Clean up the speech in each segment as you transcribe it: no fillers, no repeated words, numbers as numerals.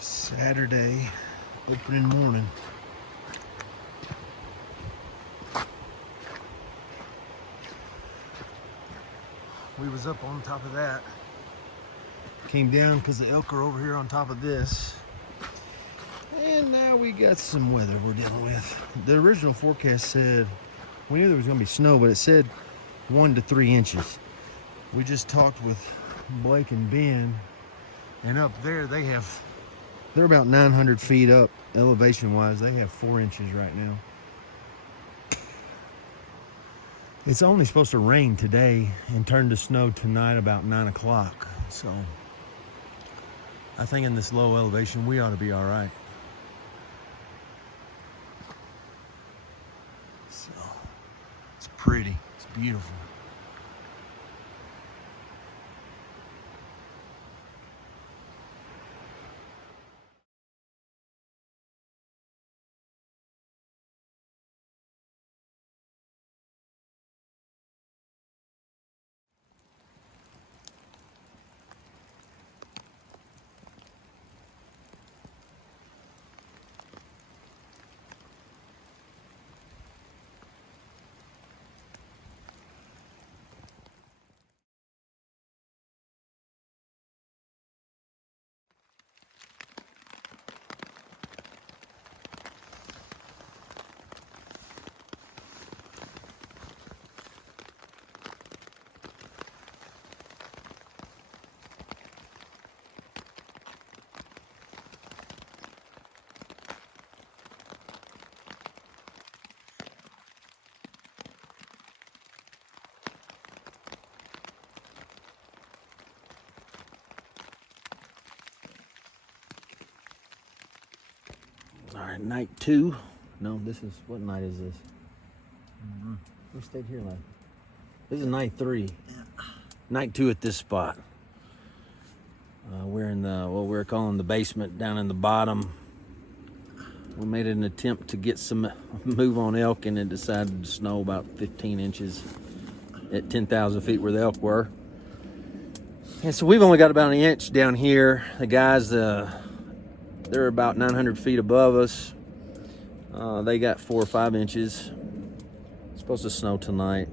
Saturday opening morning. We was up on top of that. Came down because the elk are over here on top of this. And now we got some weather we're dealing with. The original forecast said, we knew there was gonna be snow, but it said 1 to 3 inches. We just talked with Blake and Ben, and up there they're about 900 feet up elevation wise. They have 4 inches right now. It's only supposed to rain today and turn to snow tonight about 9 o'clock. So I think in this low elevation, we ought to be all right. So it's pretty, it's beautiful. All right, night 2. No, what night is this? We stayed here last. This is night 3. Yeah. Night 2 at this spot. We're in what we're calling the basement down in the bottom. We made an attempt to get some move on elk, and it decided to snow about 15 inches at 10,000 feet where the elk were. And so we've only got about an inch down here. The guys, they're about 900 feet above us. They got 4 or 5 inches. It's supposed to snow tonight.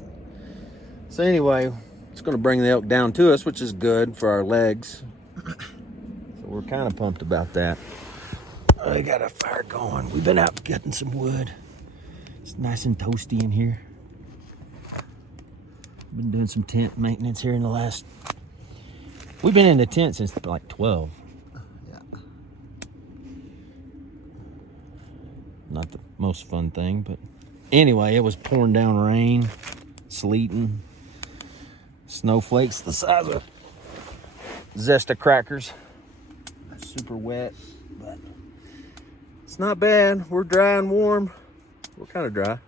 So anyway, it's going to bring the elk down to us, which is good for our legs. So we're kind of pumped about that. I got a fire going. We've been out getting some wood. It's nice and toasty in here. Been doing some tent maintenance here in the last... We've been in the tent since like 12. Not the most fun thing, but anyway, it was pouring down rain, sleeting, snowflakes the size of Zesta crackers. Super wet, but it's not bad. We're dry and warm. We're kind of dry.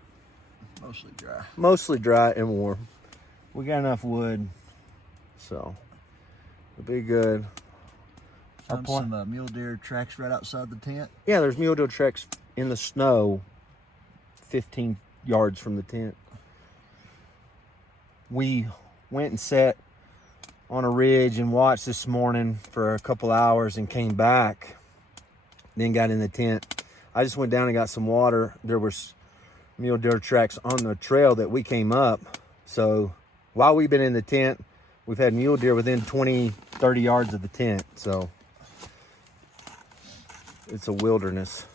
Mostly dry. Mostly dry and warm. We got enough wood, so it'll be good. Found some mule deer tracks right outside the tent. Yeah, there's mule deer tracks in the snow 15 yards from the tent. We went and sat on a ridge and watched this morning for a couple hours and came back, then got in the tent. I just went down and got some water. There was mule deer tracks on the trail that we came up. So while we've been in the tent, we've had mule deer within 20, 30 yards of the tent. So it's a wilderness.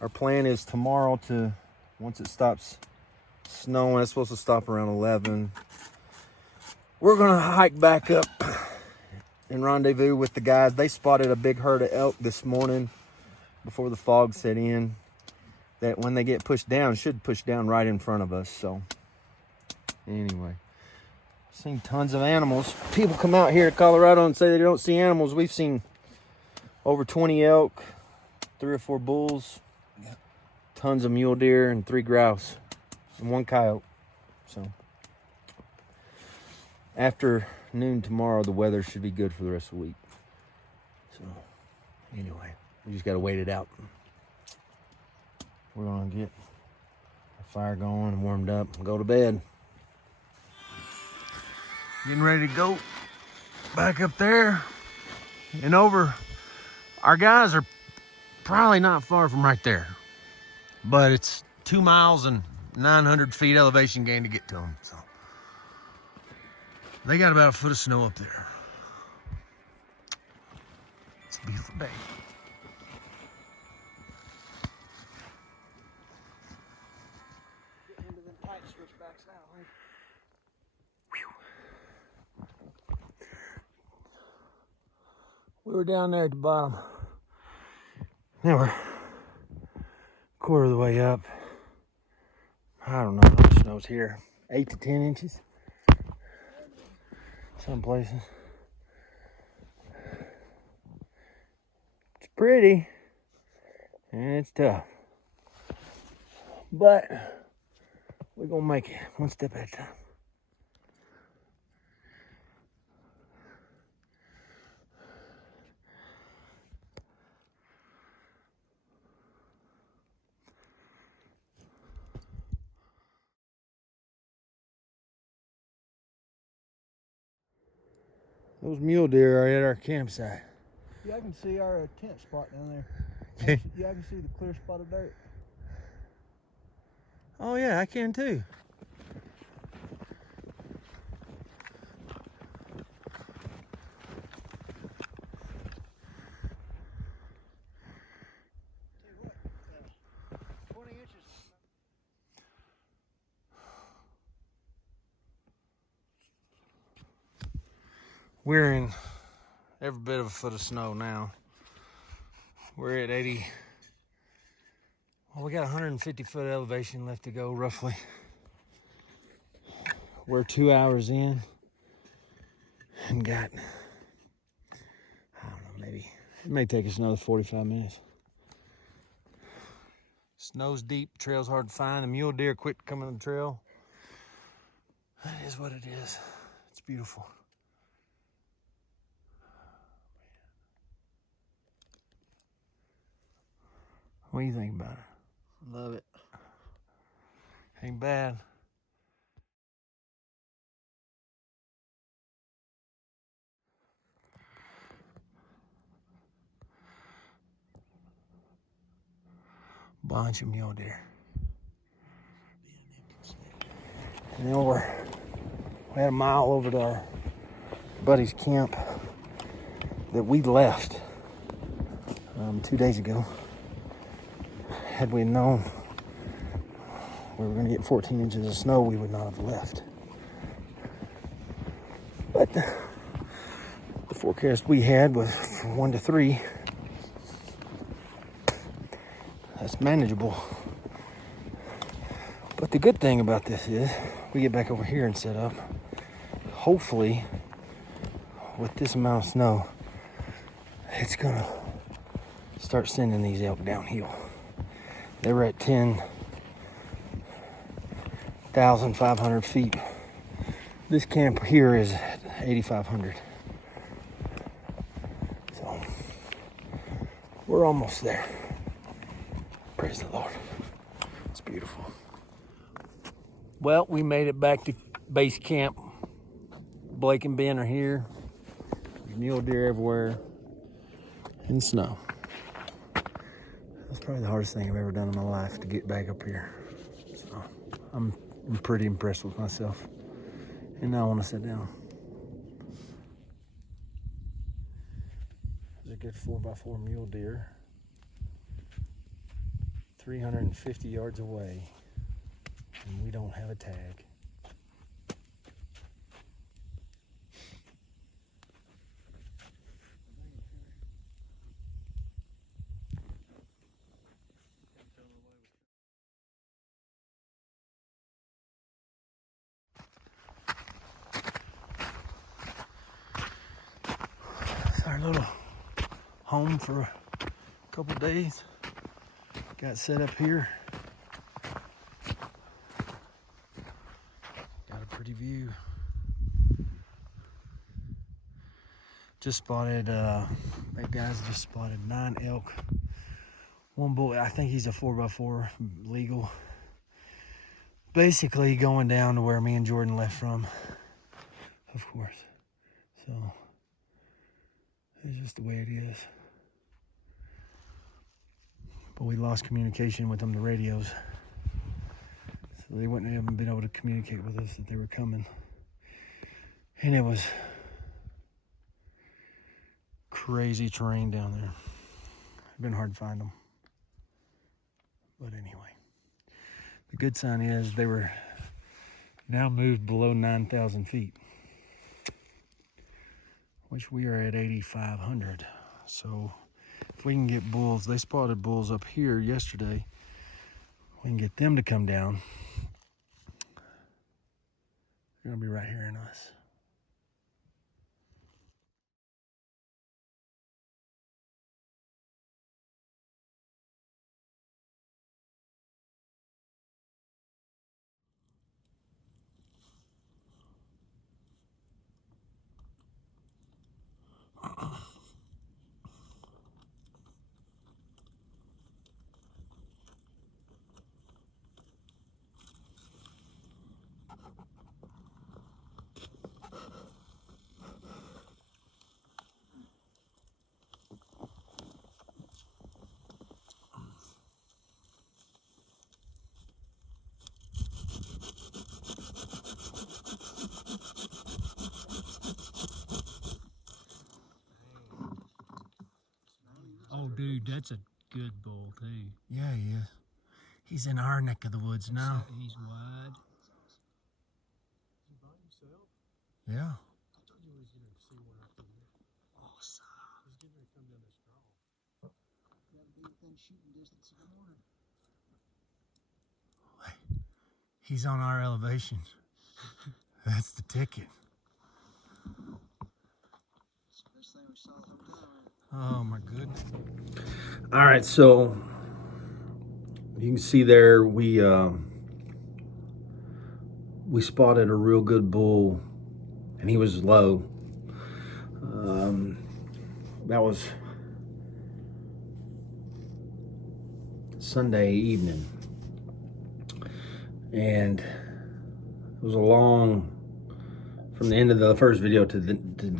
Our plan is tomorrow to, once it stops snowing, it's supposed to stop around 11. We're gonna hike back up and rendezvous with the guys. They spotted a big herd of elk this morning before the fog set in, that when they get pushed down, should push down right in front of us. So anyway, seen tons of animals. People come out here to Colorado and say they don't see animals. We've seen over 20 elk, 3 or 4 bulls, tons of mule deer, and 3 grouse, and 1 coyote. So after noon tomorrow, the weather should be good for the rest of the week. So anyway, we just got to wait it out. We're gonna get a fire going and warmed up and go to bed. Getting ready to go back up there and over Our guys are probably not far from right there, but it's 2 miles and 900 feet elevation gain to get to them. So they got about a foot of snow up there. It's a beautiful day. Getting into them tight switchbacks now, huh? We were down there at the bottom. Now we're a quarter of the way up. I don't know how much snow's here. 8 to 10 inches. Some places. It's pretty. And it's tough. But we're gonna make it one step at a time. Those mule deer are at our campsite. Yeah, I can see our tent spot down there. Okay. Yeah, I can see the clear spot of dirt. Oh yeah, I can too. Tell you what, 20 inches. We're in every bit of a foot of snow now. We're at 80. Well, we got 150 foot elevation left to go, roughly. We're 2 hours in and got, I don't know, maybe, it may take us another 45 minutes. Snow's deep, trail's hard to find. The mule deer quit coming on the trail. That is what it is. It's beautiful. What do you think about it? Love it. Ain't bad. Bunch of mule deer. And then we had a mile over to our buddy's camp that we left 2 days ago. Had we known we were going to get 14 inches of snow, we would not have left. But the forecast we had was from 1 to 3. That's manageable. But the good thing about this is we get back over here and set up. Hopefully, with this amount of snow, it's gonna start sending these elk downhill. They were at 10,500 feet. This camp here is at 8,500. So we're almost there. Praise the Lord. It's beautiful. Well, we made it back to base camp. Blake and Ben are here. There's mule deer everywhere. And snow. That's probably the hardest thing I've ever done in my life, to get back up here. So I'm pretty impressed with myself. And now I want to sit down. There's a good 4x4 mule deer. 350 yards away. And we don't have a tag. It's our little home for a couple days. Got set up here. Got a pretty view. Just spotted, that guy's just spotted 9 elk. One bull, I think he's a 4x4 legal. Basically going down to where me and Jordan left from, of course. So, it's just the way it is. but we lost communication with them, the radios. So they wouldn't have been able to communicate with us that they were coming. And it was crazy terrain down there. It's been hard to find them. But anyway, the good sign is they were now moved below 9,000 feet, which we are at 8,500. So if we can get bulls, they spotted bulls up here yesterday. We can get them to come down. They're gonna be right here in us. Oh, dude, that's a good bull, too. Yeah, he is. He's in our neck of the woods now. He's wide. You by yourself? Yeah. I told you we was gonna see one out there. Awesome. He's getting ready to come down this draw. Gotta be within shooting distance in the morning. He's on our elevation. That's the ticket. It's the best thing we saw the whole time. Oh my goodness. All right, so you can see there we spotted a real good bull, and he was low. That was Sunday evening, and it was a long, from the end of the first video to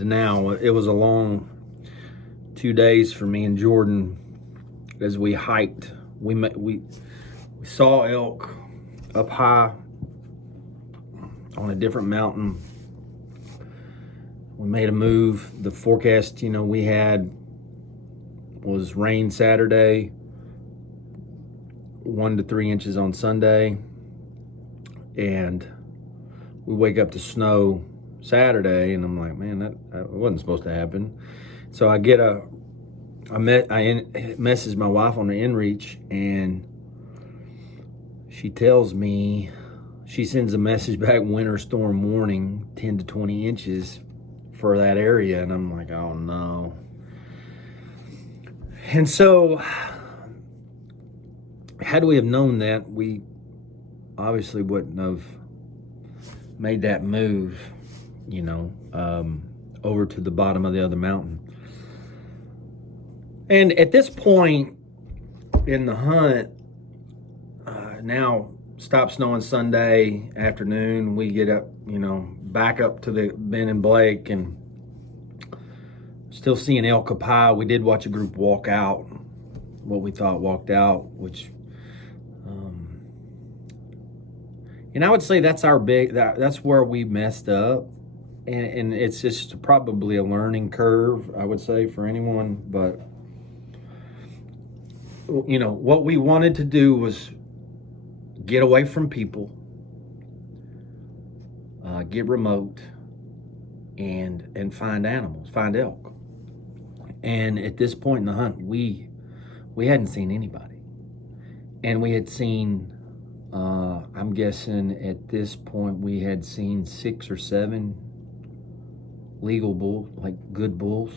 now, it was a long 2 days for me and Jordan as we hiked. We saw elk up high on a different mountain. We made a move. The forecast, we had was rain Saturday, 1 to 3 inches on Sunday, and we wake up to snow Saturday, and I'm like, man, that wasn't supposed to happen. So I message my wife on the inReach, and she tells me, she sends a message back, winter storm warning, 10 to 20 inches for that area. And I'm like, oh no. And so had we have known that, we obviously wouldn't have made that move, over to the bottom of the other mountain. And at this point in the hunt, now stopped snowing Sunday afternoon. We get up, back up to the Ben and Blake, and still seeing elk up high. We did watch a group walk out, what we thought walked out, which, and I would say that's that's where we messed up. And it's just probably a learning curve, I would say, for anyone. But, what we wanted to do was get away from people, get remote, and find animals, find elk. And at this point in the hunt, we hadn't seen anybody. And we had seen, I'm guessing at this point, we had seen 6 or 7 legal bulls, like good bulls.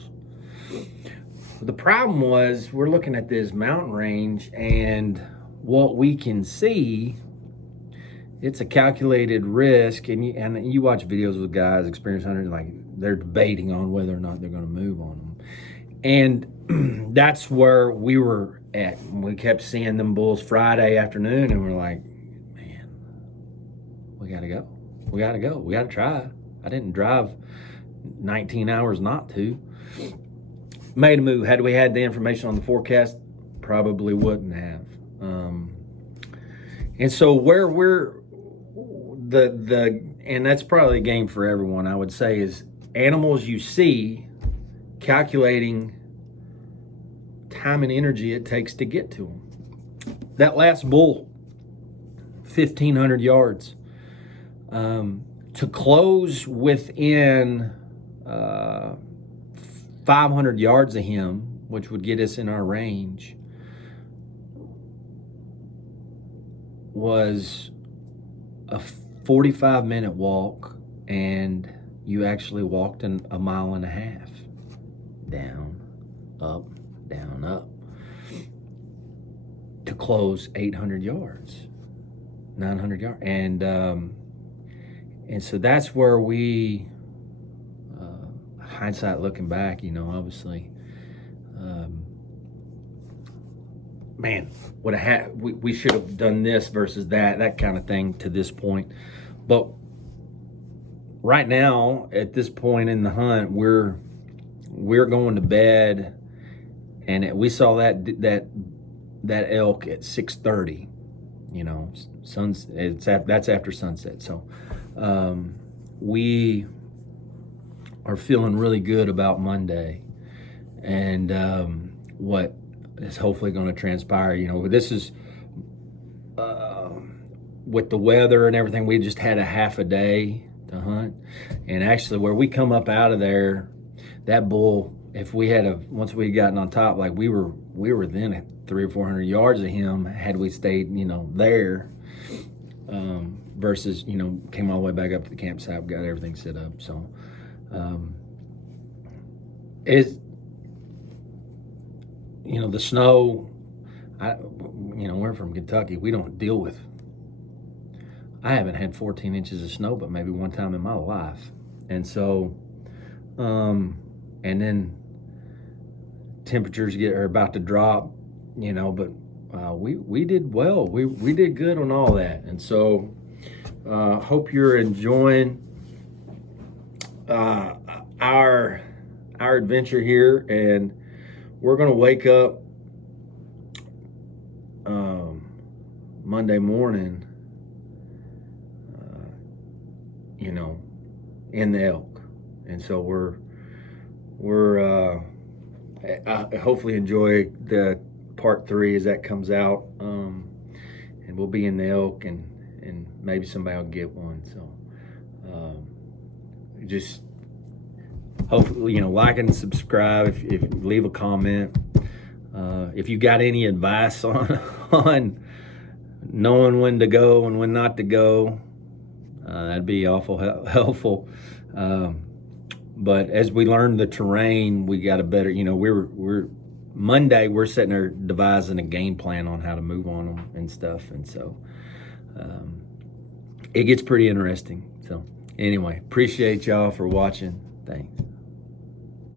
The problem was, we're looking at this mountain range, and what we can see, it's a calculated risk. And you watch videos with guys, experienced hunters, like they're debating on whether or not they're going to move on them. And that's where we were at. We kept seeing them bulls Friday afternoon, and we're like, man, we got to go. We got to go. We got to try. I didn't drive 19 hours not to. Made a move. Had we had the information on the forecast probably wouldn't have. And so where we're and that's probably a game for everyone, I would say, is animals you see, calculating time and energy it takes to get to them. That last bull, 1,500 yards. To close within 500 yards of him, which would get us in our range, was a 45-minute walk, and you actually walked in a mile and a half. Down, up, down, up. To close 800 yards, 900 yards. And so that's where we, hindsight looking back, you know, obviously, man, we should have done this versus that kind of thing to this point. But right now, at this point in the hunt, we're going to bed, and we saw that elk at 6:30. You know, that's after sunset. So we are feeling really good about Monday, and what is hopefully going to transpire. You know, this is with the weather and everything, we just had a half a day to hunt, and actually where we come up out of there, that bull, if we had once we had gotten on top, like we were then at 300 or 400 yards of him had we stayed, you know, there, versus, you know, came all the way back up to the campsite, got everything set up. So you know, the snow, you know, we're from Kentucky, we don't deal with, I haven't had 14 inches of snow but maybe one time in my life. And so and then temperatures are about to drop, you know, but we did well. We did good on all that. And so hope you're enjoying our adventure here, and we're gonna wake up Monday morning, you know, in the elk. And so we're hopefully enjoy the part 3 as that comes out, and we'll be in the elk, and maybe somebody will get one. So just hopefully, you know, like and subscribe, if leave a comment, if you got any advice on knowing when to go and when not to go, that'd be awful helpful. But as we learn the terrain, we got a better, you know, we're Monday, we're sitting there devising a game plan on how to move on them and stuff. And so it gets pretty interesting. So anyway, appreciate y'all for watching. Thanks.